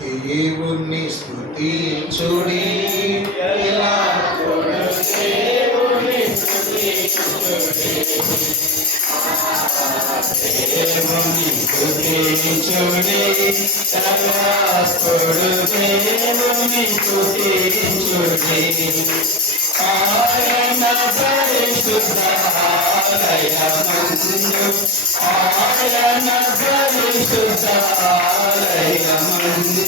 దేవుణ్ణి స్తుతించుడి. ఎలా దేవుని స్తుతించుడి తలస్పడు దేవుని ఆయన పరిశుద్ధ ఆలయమందు ఆయన పరిశుద్ధ ఆలయమందు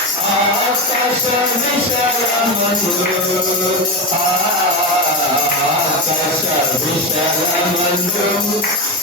ఆకాశ విశాలమును ఆకాశ విశాలమును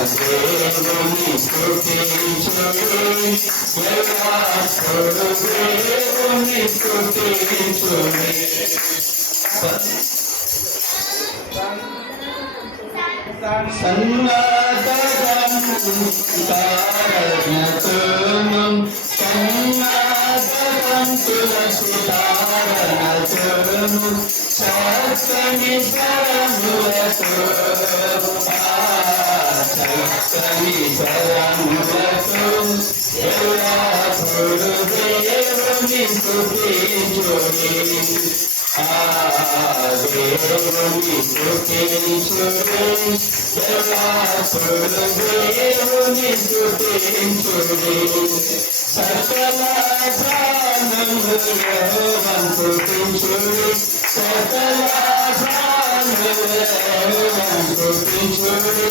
దేవుని స్తుతించుడి ఎల్లప్పుడు దేవుని స్తుతించుడి ఆ దేవుని స్తుతించుడి ఎల్లప్పుడు దేవుని స్తుతించుడి ఆయన పరబ్రహ్మకాయము భక్తి ఆయన పరబ్రహ్మకాయము భక్తి ఆయన ప్రభావము ఎల్లప్పుడు దేవుని స్తుతించుడి దేవుని దేవుని స్తుతించుడి ఎల్లప్పుడు దేవుని స్తుతించుడి దేవుని స్తుతించుడి స్తుతించుడి సకల ప్రాణములు స్తుతించుడి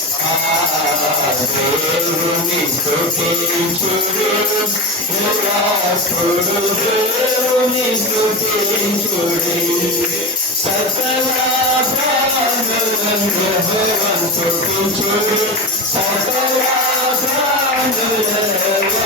దేవుని స్తుతించుడి ఆ దేవుని స్తుతించుడి సకల ప్రాణులను సకల